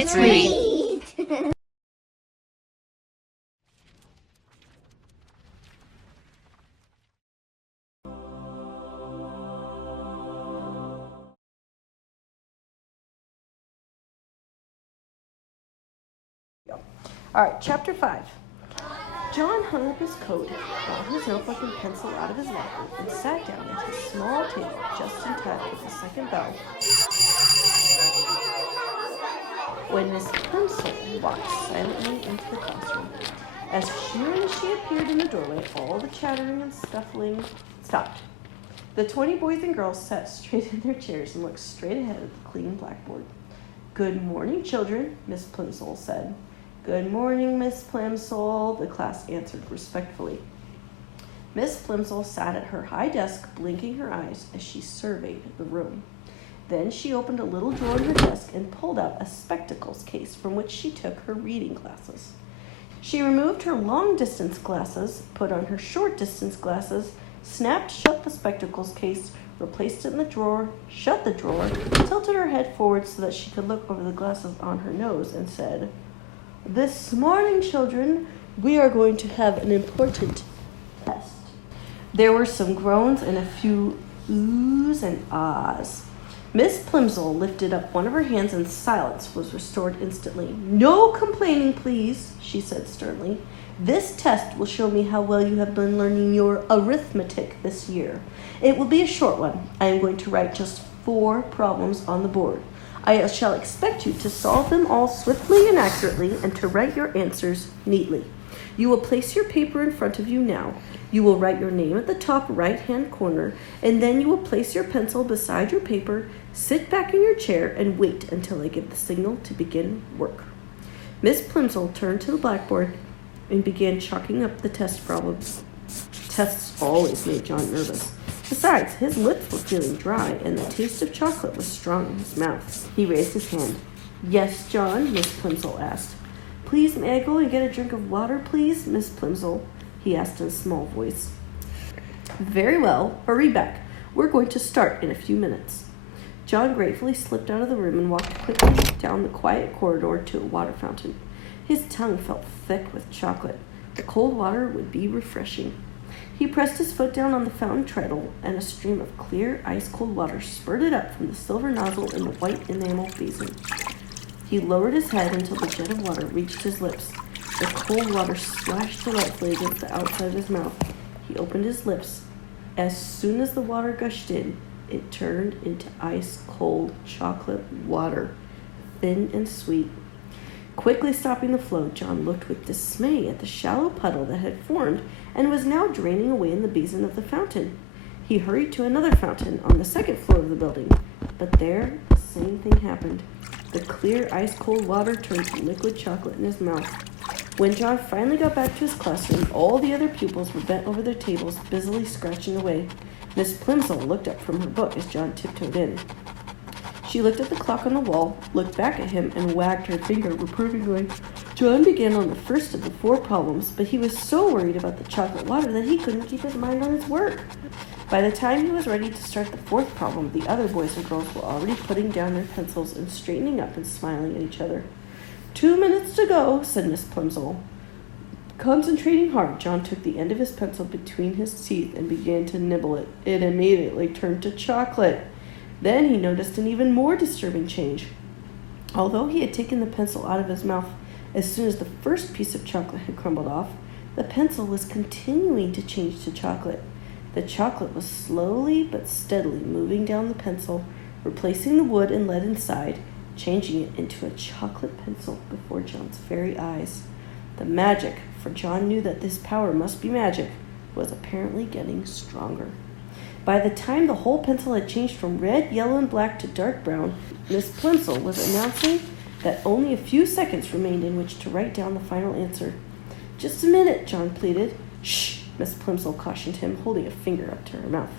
Let's read. All right, chapter 5. John hung up his coat, got his notebook and pencil out of his locker, and sat down at his small table just in time for the second bell. When Miss Plimsoll walked silently into the classroom. As soon as she appeared in the doorway, all the chattering and scuffling stopped. The 20 boys and girls sat straight in their chairs and looked straight ahead at the clean blackboard. "Good morning, children," Miss Plimsoll said. "Good morning, Miss Plimsoll," the class answered respectfully. Miss Plimsoll sat at her high desk, blinking her eyes as she surveyed the room. Then she opened a little drawer in her desk and pulled out a spectacles case from which she took her reading classes. She removed her long-distance glasses, put on her short-distance glasses, snapped shut the spectacles case, replaced it in the drawer, shut the drawer, tilted her head forward so that she could look over the glasses on her nose, and said, "This morning, children, we are going to have an important test." There were some groans and a few oohs and ahs. Miss Plimsoll lifted up one of her hands and silence was restored instantly. "No complaining, please," she said sternly. "This test will show me how well you have been learning your arithmetic this year. It will be a short one. I am going to write just 4 problems on the board. I shall expect you to solve them all swiftly and accurately and to write your answers neatly. You will place your paper in front of you now. You will write your name at the top right-hand corner, and then you will place your pencil beside your paper, sit back in your chair, and wait until I give the signal to begin work." Miss Plimsoll turned to the blackboard and began chalking up the test problems. Tests always made John nervous. Besides, his lips were feeling dry, and the taste of chocolate was strong in his mouth. He raised his hand. "Yes, John?" Miss Plimsoll asked. "Please, may I go and get a drink of water, please, Miss Plimsoll?" he asked in a small voice. "Very well. Hurry back. We're going to start in a few minutes." John gratefully slipped out of the room and walked quickly down the quiet corridor to a water fountain. His tongue felt thick with chocolate. The cold water would be refreshing. He pressed his foot down on the fountain treadle, and a stream of clear, ice-cold water spurted up from the silver nozzle in the white enamel basin. He lowered his head until the jet of water reached his lips. The cold water splashed delightfully against the outside of his mouth. He opened his lips. As soon as the water gushed in, it turned into ice-cold chocolate water, thin and sweet. Quickly stopping the flow, John looked with dismay at the shallow puddle that had formed and was now draining away in the basin of the fountain. He hurried to another fountain on the second floor of the building, but there the same thing happened. The clear, ice-cold water turned to liquid chocolate in his mouth. When John finally got back to his classroom, all the other pupils were bent over their tables, busily scratching away. Miss Plimsoll looked up from her book as John tiptoed in. She looked at the clock on the wall, looked back at him, and wagged her finger reprovingly. John began on the first of the 4 problems, but he was so worried about the chocolate water that he couldn't keep his mind on his work. By the time he was ready to start the 4th problem, the other boys and girls were already putting down their pencils and straightening up and smiling at each other. 2 minutes to go, said Miss Plimsoll. Concentrating hard, John took the end of his pencil between his teeth and began to nibble it. It immediately turned to chocolate. Then he noticed an even more disturbing change. Although he had taken the pencil out of his mouth as soon as the first piece of chocolate had crumbled off, the pencil was continuing to change to chocolate. The chocolate was slowly but steadily moving down the pencil, replacing the wood and lead inside, changing it into a chocolate pencil before John's very eyes. The magic, for John knew that this power must be magic, was apparently getting stronger. By the time the whole pencil had changed from red, yellow, and black to dark brown, Miss Plimsoll was announcing that only a few seconds remained in which to write down the final answer. "Just a minute," John pleaded. "Shh," Miss Plimsoll cautioned him, holding a finger up to her mouth.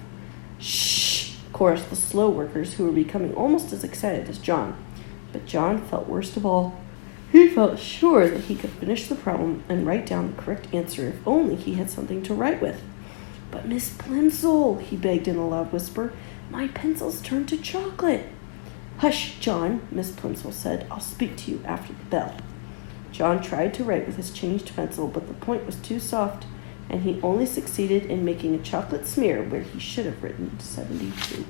"Shh," chorused the slow workers, who were becoming almost as excited as John. But John felt worst of all. He felt sure that he could finish the problem and write down the correct answer if only he had something to write with. "But Miss Plimsoll," he begged in a loud whisper, "my pencil's turned to chocolate." "Hush, John," Miss Plimsoll said. "I'll speak to you after the bell." John tried to write with his changed pencil, but the point was too soft, and he only succeeded in making a chocolate smear where he should have written 72.